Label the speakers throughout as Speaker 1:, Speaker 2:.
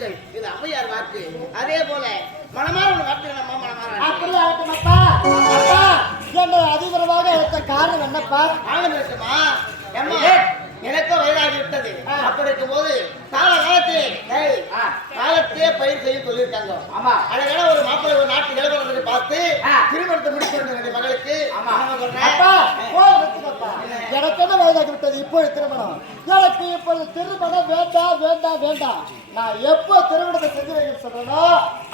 Speaker 1: பெண்கள் இது அம்மையார் வாக்கு. அதே போல மனமார ஒரு வார்த்தை நம்ம மனமார
Speaker 2: அப்படி ஆகட்டும் அப்பா. என்னை அதிபரமாக அழைத்த காரணம் என்னப்பா?
Speaker 1: ஆனந்தம் அம்மா எனக்கும் வயதாகி விட்டது அப்படி இருக்கும்போது கால காலத்திலே காலத்தையே பயிர் செய்ய சொல்லியிருக்காங்க.
Speaker 3: ஆமா.
Speaker 1: அழகான ஒரு மாப்பிள்ளை ஒரு நாட்டு இளவரசரை பார்த்து. திருமணத்தை வேண்டும் என்னுடைய மகளுக்கு.
Speaker 2: எனக்கு வயதாகி விட்டது? இப்பொழுது திருமணம். எனக்கு இப்பொழுது திருமணம் வேண்டாம் வேண்டாம் வேண்டாம் நான் எப்போ திருமணத்தை செஞ்சு வைக்க சொல்றேனோ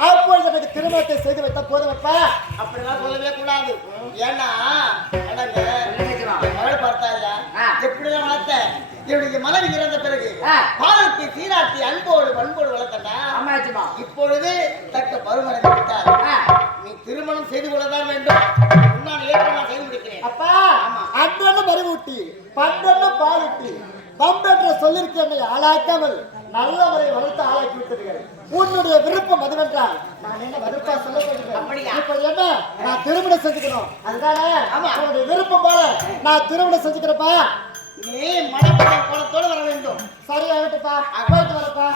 Speaker 2: அப்பொழுது எனக்கு திருமணத்தை செய்து வைத்த போதுமப்பா
Speaker 1: அப்படிலாம் சொல்லவே கூடாது. ஏன்னா எப்படிலாம் வளர்த்த என்னுடைய மனைவி இறந்த பிறகு. பாலத்தை சீராட்டி அன்போடு பண்போடு வளர்த்தனா இப்பொழுது தக்க பருமனை விட்டார். நீ திருமணம் செய்து கொள்ளதான் வேண்டும். நான் ஏற்கனவே செய்து முடிக்கிறேன்.
Speaker 2: அப்பா. அண்ணன்னு மறிவூட்டி பண்டன்னு பாலூட்டி பம்பென்ற என்னை ஆளாக்காமல் நல்ல முறை வளர்த்து ஆளாக்கி விட்டீர்கள் உன்னுடைய விருப்பம் அதுவென்றால் நான் என்ன வெறுப்பா சொல்ல? இப்ப என்ன? நான் திருமணம் செஞ்சுக்கணும். அதுதானே. உன்னுடைய விருப்பம் போல நான் திருமணம் செஞ்சுக்கிறப்பா
Speaker 1: நீ மனப்பட கோலத்தோடு வர வேண்டும்.
Speaker 2: சரியாகட்டுப்பா போயிட்டு வரப்பா?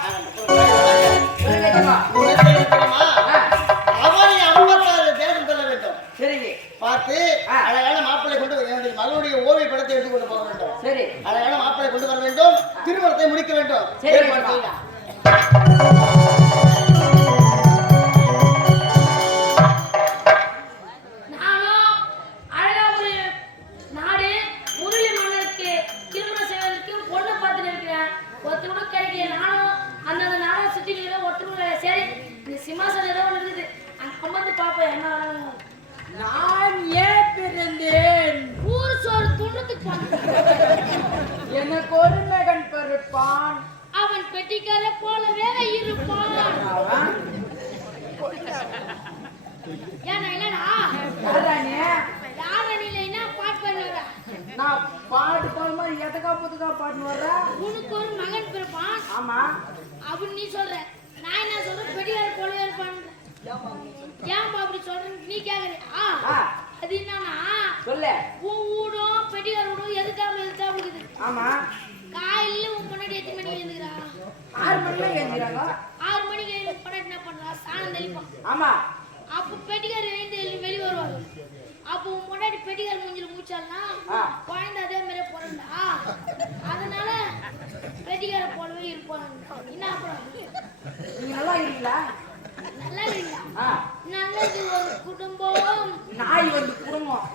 Speaker 1: அவனை அம்பத்தாறு தேசம் செல்ல வேண்டும்.
Speaker 3: சரிங்க.
Speaker 1: பார்த்து. அழகான மாப்பிள்ளை கொண்டு வர- என்னுடைய மகளுடைய ஓவிய படத்தை எடுத்து கொண்டு போக வேண்டும்
Speaker 3: சரி
Speaker 1: அழகான மாப்பிள்ளை கொண்டு வர வேண்டும் முடிக்க வேண்டும்.
Speaker 4: நான்
Speaker 5: பாட்டு
Speaker 4: பாடு மாதிரி எதக்கா புதுக்கா பாட்டு
Speaker 5: உனக்கு ஒரு மகன் பிறப்பான்.
Speaker 4: ஆமா.
Speaker 5: அப்படின்னு நீ சொல்ற. நான் என்ன சொல்றேன் பெரியார் போலவே இருப்பான் ஏன்பா அப்படி சொல்றேன்னு நீ கேக்குறியா. அது என்னன்னா
Speaker 4: சொல்லு.
Speaker 5: உன் வீடும் பெரியார் வீடும் எதுக்காம எதுக்காம இருக்குது
Speaker 4: ஆமா.
Speaker 5: காலையில உன் முன்னாடி எத்தனை மணிக்கு எழுந்துக்கிறா?
Speaker 4: ஆறு மணில எழுந்திராங்க
Speaker 5: ஆறு மணிக்கு எழுந்து பண்ண என்ன பண்றா சாணம் தெளிப்பான்
Speaker 4: ஆமா.
Speaker 5: அப்ப பெட்டிக்கார் எழுதி வெளியே வருவாரு. அப்போ முன்னாடி பெட்டிக்கார் மூஞ்சில மூச்சால்னா
Speaker 4: ஆ.
Speaker 5: குழந்தை அதே மாதிரி பிறந்தா அதனால பெட்டிக்கார போலவே இருப்பான் என்ன அப்புறம்?
Speaker 4: நல்லா இருக்கீங்களா?
Speaker 5: நல்லா இருக்கீங்களா? நல்லது ஒரு குடும்பம்.
Speaker 4: நாய் வந்து குடும்பம்.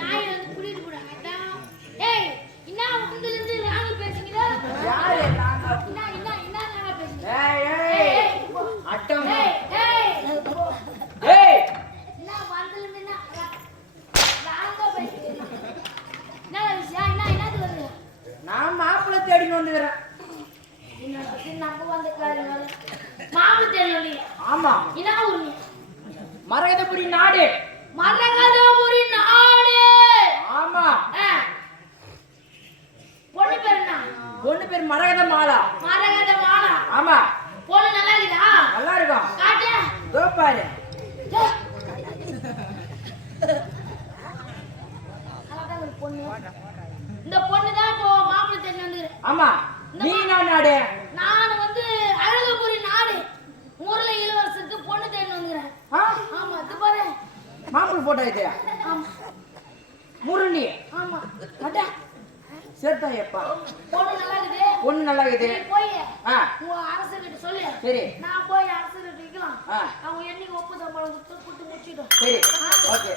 Speaker 5: நாய் வந்து கூட்டிட்டு போறாங்க. ஏய் என்ன உங்கல இருந்து ராங்க பேசுகிறா
Speaker 4: யாரு நாங்க
Speaker 5: என்ன என்ன என்ன ராங்க பேசுகிறா
Speaker 4: ஏய்
Speaker 5: ஏய்,
Speaker 4: ஏய்
Speaker 5: ஏய், போ.
Speaker 4: அட்டம்
Speaker 5: ஏய், ஏய், போ.
Speaker 4: ஏய்
Speaker 5: என்ன வந்ததுல இருந்து என்ன ரா- ராங்க பேசுகிறா என்ன விஷயம் என்ன என்னது வருது
Speaker 4: நான் மாப்பிள்ளை தேடின்னு வந்துக்கிறேன்
Speaker 5: என்ன பத்தி நீ
Speaker 4: ஆமா.
Speaker 5: என்ன ஊர்
Speaker 4: மரகதபுரி நாடு.
Speaker 5: மரகதபுரி நாடு.
Speaker 4: ஆமா.
Speaker 5: பொண்ணு பேர் என்ன?
Speaker 4: பொண்ணு பேர் மரகத மாலா
Speaker 5: மரகத மாலா
Speaker 4: ஆமா.
Speaker 5: பொண்ணு நல்லா இருக்குதா?
Speaker 4: நல்லா இருக்கும்.
Speaker 5: காட்டு.
Speaker 4: இதோ பாரு.
Speaker 5: பொண்ணு இந்த பொண்ணு தான் இப்போ மாப்பிள்ளை தேடி வந்துக்கிறேன்
Speaker 4: ஆமா. நீ என்ன நாடு
Speaker 5: நான் வந்து அழகபுரி நாடு முரளி இளவரசருக்கு பொண்ணு தேடி வந்துக்கிறேன்? ஆமா இது பாரு.
Speaker 4: மாப்பிள்ளை போட்டோ இது
Speaker 5: ஆமா.
Speaker 4: முரளி
Speaker 5: ஆமா.
Speaker 4: அட. சேர்த்தா எப்பா
Speaker 5: பொண்ணு நல்லா இருக்குது.
Speaker 4: பொண்ணு நல்லா இருக்குது.
Speaker 5: நீ போய் உங்க அரசர்கிட்ட சொல்லு.
Speaker 4: சரி.
Speaker 5: நான் போய் அரசர்கிட்ட வைக்கலாம். அவங்க என்னைக்கு ஒப்பு சம்பளம் கொடுத்து கொடுத்து முடிச்சிட்டோம்
Speaker 4: சரி. ஓகே.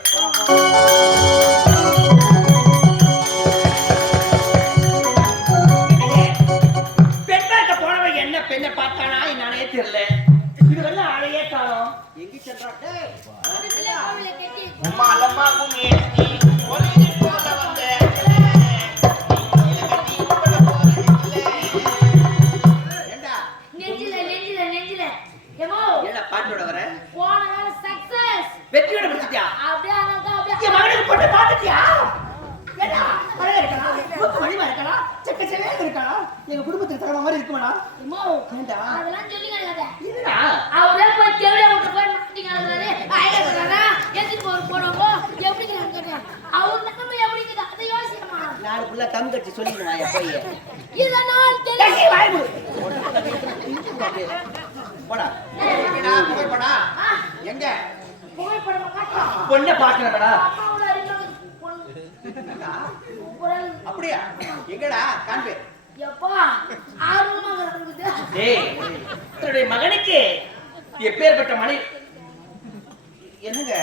Speaker 5: ஒழுங்கா தம் கட்டி
Speaker 3: சொல்லிடுவா என் போய்
Speaker 5: இதனால் கட்டி வாய்
Speaker 3: போடா.
Speaker 6: புகைப்படா எங்க?
Speaker 3: பொண்ணை பாக்குறடா
Speaker 6: அப்படியா? எங்கடா? காண்பே.
Speaker 3: மகனுக்கு எப்பேற்பட்ட மனை என்னங்க?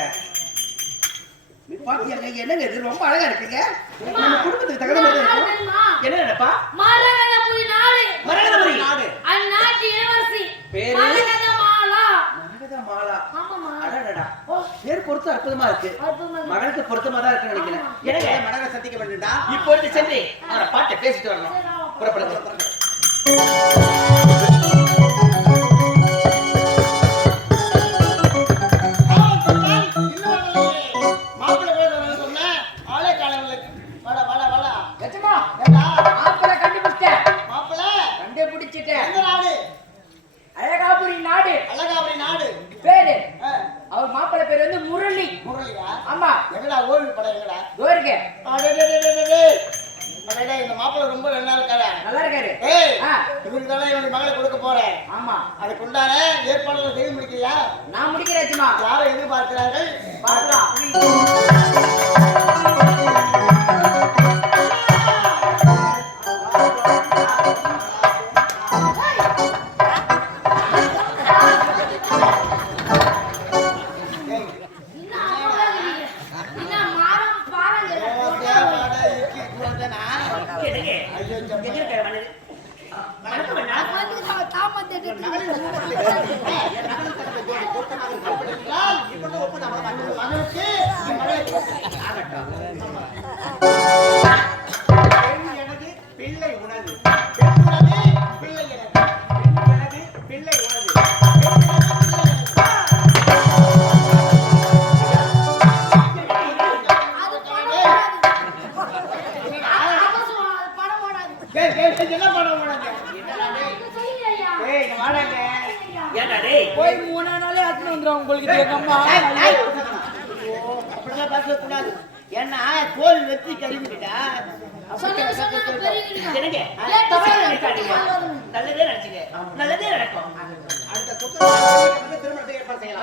Speaker 3: பாத்தியாங்க என்னங்க இது? ரொம்ப அழகா இருக்குங்க. குடும்பத்துக்கு தகுந்த மாதிரி இருக்கும். என்ன நினைப்பா?
Speaker 5: மரகதபுரி
Speaker 3: அற்புதமா இருக்கு. மகனுக்கு பொருத்தமா தான் இருக்கு நினைக்கிறேன். என்னங்க
Speaker 6: மகனை சந்திக்க வேண்டும்டா
Speaker 3: இப்போ சென்று அவரை பாட்டை பேசிட்டு வரணும். புறப்படுங்க
Speaker 4: மாப்பிள்ள ரொம்ப நல்லா இருக்காரு
Speaker 1: நல்லா இருக்காரு.
Speaker 4: ஏய் இவருக்கு தானே இவனுக்கு மகளை கொடுக்க போறேன்.
Speaker 1: ஆமா.
Speaker 4: அதுக்கு உண்டான ஏற்பாடுகள் செய்ய முடிக்கிறியா?
Speaker 1: நான் முடிக்கிறேன்
Speaker 4: யாரை எதிர்பார்க்கிறார்கள்?
Speaker 1: பார்க்கலாம்.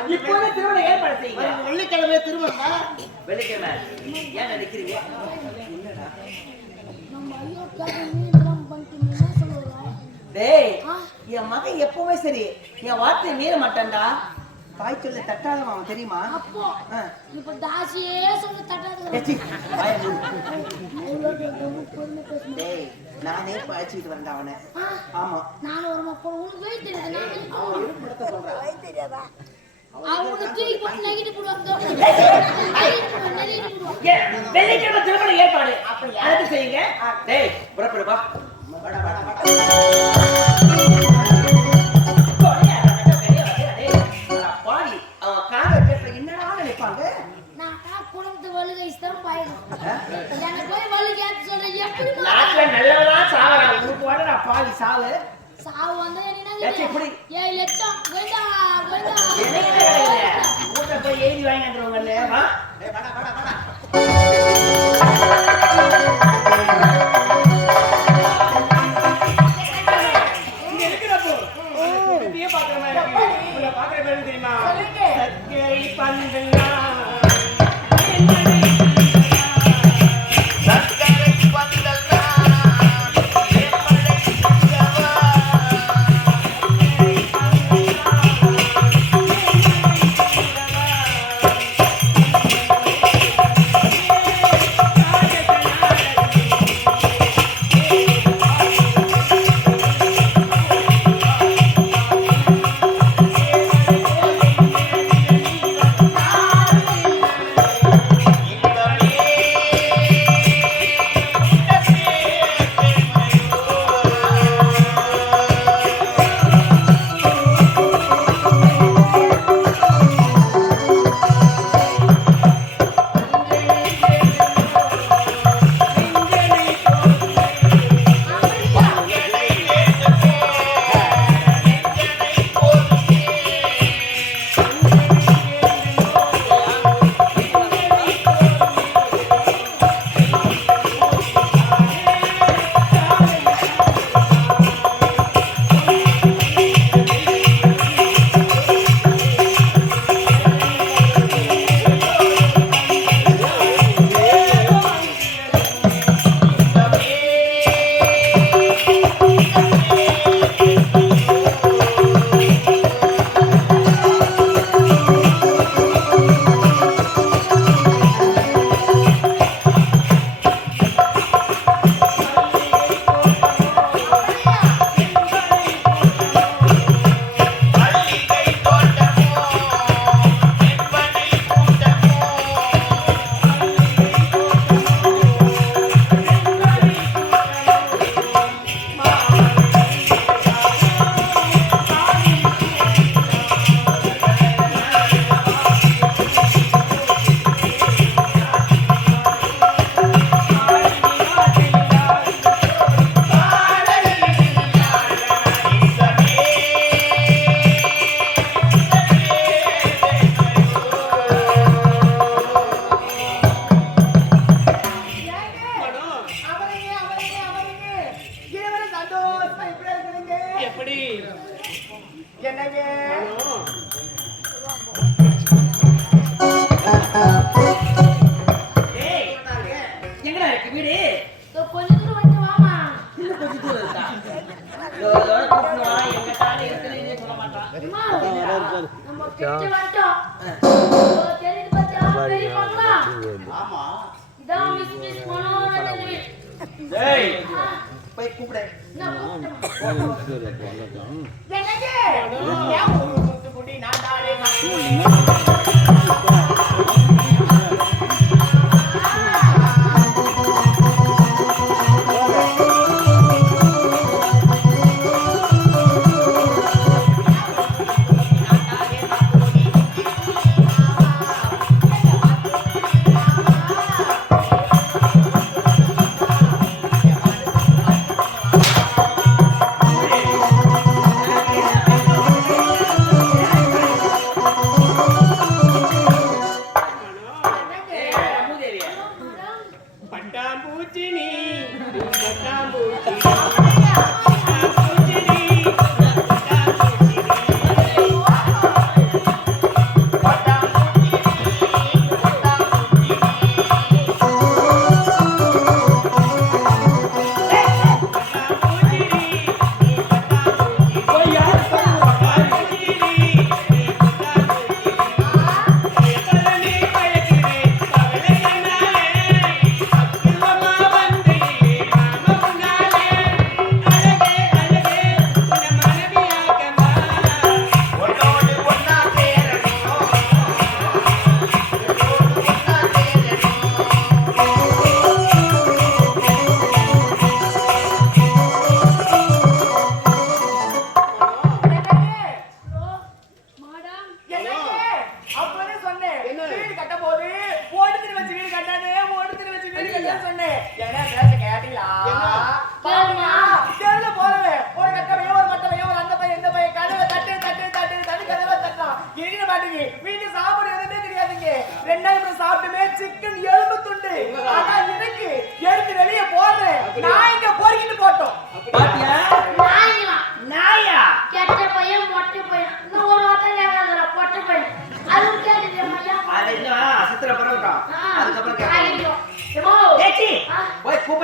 Speaker 3: இப்போவே திருமணம் ஏற்பாடு
Speaker 4: வெள்ளிக்கிழமை திருமணம்?
Speaker 3: வெள்ளிக்கிழமை. ஏன் நினைக்கிறீங்க என் மகன் எப்பவுமே சரி. என் வார்த்தையை மீற மாட்டான்டா. தாய் சொல்ல தட்டாதவன் அவன் தெரியுமா?
Speaker 5: அப்போ இப்ப
Speaker 3: நானே பழச்சிட்டு வந்தா அவனை. ஆமா.
Speaker 5: நானும் ஒரு
Speaker 3: வெள்ளிக்கிழமை திருமணம் ஏற்பாடு. அதுக்கு செய்யுங்க
Speaker 5: புறப்படுவா போய்
Speaker 3: கூப்பிடு.
Speaker 5: நான்
Speaker 7: பூச்சி. நீ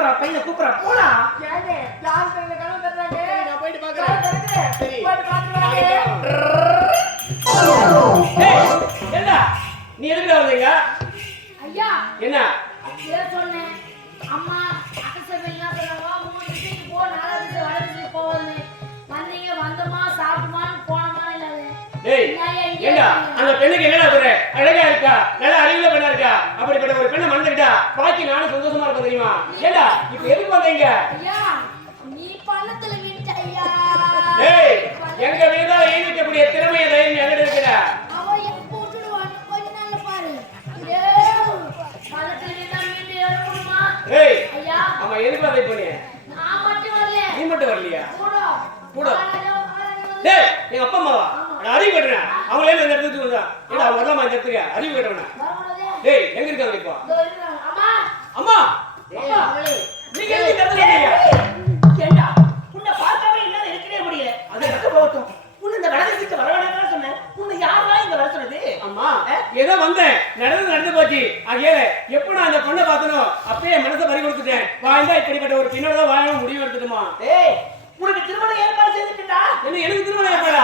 Speaker 3: கூப்பிடுறா பையனை கூப்பிடுறா. போடா.
Speaker 7: நான் போயிட்டு. சரி. ஏய், நீ
Speaker 5: ஐயா
Speaker 7: என்ன?
Speaker 5: அப்படியே சொன்னேன். அம்மா அக்கசபையெல்லாம் சொன்னாங்க மூணு திசைக்கு போ நாலு திசை வட திசைக்கு போகுதுன்னு. வந்தீங்க வந்தோமா சாப்பிட்டோமான்னு போனோமா இல்லாத
Speaker 7: டேய்
Speaker 5: நான் எங்கே
Speaker 7: ஏண்டா
Speaker 5: இருக்கீங்க?
Speaker 7: அந்த பெண்ணுக்கு என்னடா குறை? அழகா இருக்கா? நல்ல அறிவுள்ள பெண்ணா இருக்கா? அப்படிப்பட்ட ஒரு பெண்ணை பாக்கி நானும் சந்தோஷமா இருக்க தெரியுமா? ஏடா இப்ப எதுக்கு வந்தீங்க?
Speaker 5: நீ பணத்துல வீட்டா
Speaker 7: ஏய் எங்க வீடா ஈடுபடக்கூடிய திறமையை தைரியம் எங்க இருக்கிற
Speaker 5: ஏய்
Speaker 7: ஆமா எதுக்கு அதை பண்ணி வரலையா?
Speaker 5: கூட
Speaker 7: டேய் எங்க அப்பா அம்மாவா? அறிவு கட்டுறேன் அவங்களே இந்த இடத்துக்கு ஏடா வரலாமா இந்த இடத்துக்கு? அறிவு
Speaker 5: கட்டுறேன்
Speaker 7: டேய் எங்க இருக்காங்க இப்போ?
Speaker 5: அம்மா
Speaker 7: நீங்க
Speaker 3: ஏண்டா உன்னை பார்க்காம என்னால இருக்கவே முடியல. அது எங்க போகட்டும்? உன்னை இந்த வடதிசைக்கு வர வேணாம்னு சொன்னேன். உன்னை யாரா இங்க வர சொன்னது?
Speaker 7: அம்மா ஏதோ வந்தேன். நடந்து நடந்து போச்சு. ஆகிய எப்ப நான் அந்த பொண்ணை பார்த்தனோ அப்பயே மனசை பறி கொடுத்துட்டேன். வாழ்ந்தா இப்படிப்பட்ட ஒரு பின்னோட தான் வாழணும் முடிவு எடுத்துட்டுமா?
Speaker 3: டேய் உனக்கு திருமணம் ஏற்பாடு செய்துட்டா?
Speaker 7: என்ன எனக்கு திருமணம் ஏற்பாடா?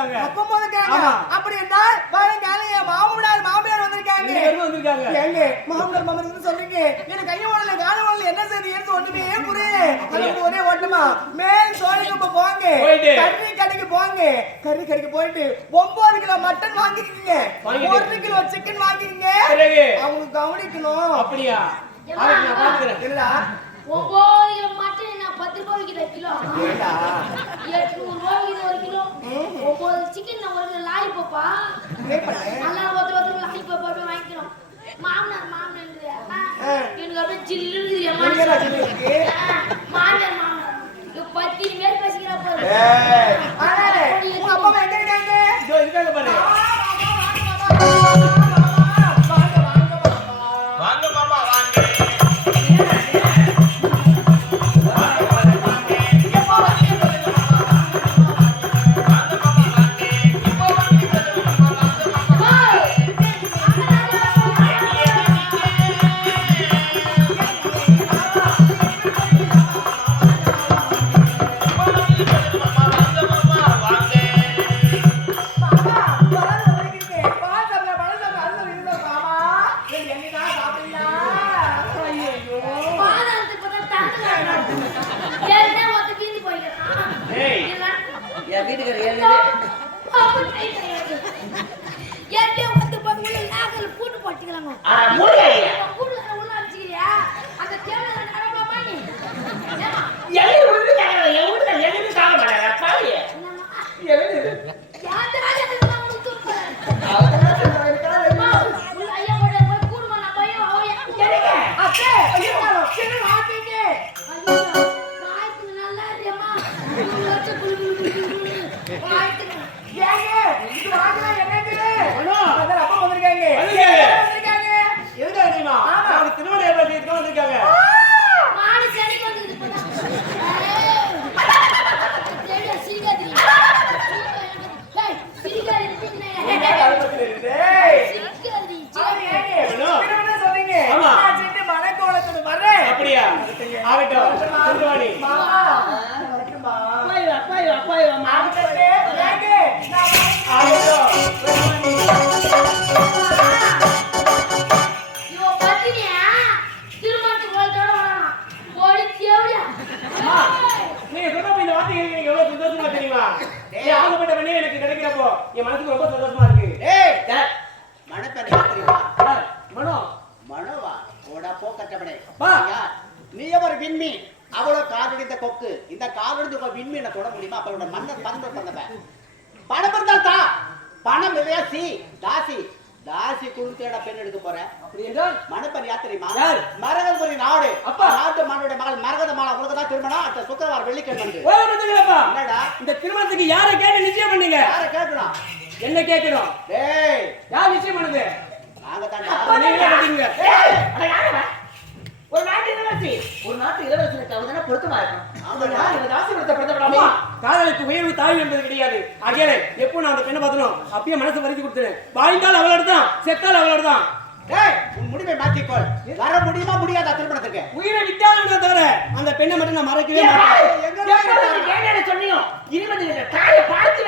Speaker 1: வந்திருக்காங்க.
Speaker 7: அப்பா ஆமா.
Speaker 1: அப்படி இருந்தால் பாருங்க என் மாமனார் மாமியார் வந்திருக்காங்க.
Speaker 7: வந்திருக்காங்க?
Speaker 1: ஏங்க மாமனார் மாமனார் சொல்றீங்க. எனக்கு கைய ஓடல கால ஓடல என்ன செய்யுன்னு ஒண்ணுமே புரியல? அதுக்கு ஒரே ஓட்டமா? மேல் சோழிக்கு இப்ப போங்க. கறி கடைக்கு போங்க. கறி கடைக்கு போயிட்டு ஒன்பது கிலோ மட்டன் வாங்கிருக்கீங்க. ஒரு கிலோ சிக்கன் வாங்கிருக்கீங்க அவங்க கவனிக்கணும்.
Speaker 7: அப்படியா? ஆகட்டும்,
Speaker 5: மாடு.
Speaker 7: அப்பா.
Speaker 1: நாட்டு மாடுடைய மகள் மரகத மாலை உங்களுக்கு தான் திருமணம்? அடுத்த சுக்கரவாரம் வெள்ளிக்கிழமை என்னடா?
Speaker 7: இந்த திருமணத்துக்கு யார கேட்டு நிச்சயம் பண்ணீங்க?
Speaker 1: யார கேட்கணும்?
Speaker 7: என்ன கேட்கணும்?
Speaker 1: டேய்.
Speaker 7: யார் நிச்சயம் பண்ணுது?
Speaker 1: நாங்க தான்.
Speaker 3: ஒரு நாட்டு இளவரசி. ஒரு நாட்டு இளவரசி அவதான பொருத்தமா இருக்கும்
Speaker 7: காதலுக்கு உயர்வு தாழ்வு என்பது கிடையாது. அகேலை எப்போ நான் அந்த பெண்ணை பார்த்தனும் அப்பயே மனசு வருத்தி கொடுத்துறேன் வாழ்ந்தால் அவளோட தான் செத்தால் அவளோட தான்
Speaker 1: உன் முடிவை மாத்திக்கோள் வர முடியுமா முடியாத திருமணத்துக்கு
Speaker 7: உயிரை விட்டாலும் தவிர அந்த பெண்ணை மட்டும் நான் மறக்கவே மாட்டேன்
Speaker 3: சொன்னியும் இருபது தாயை பார்த்து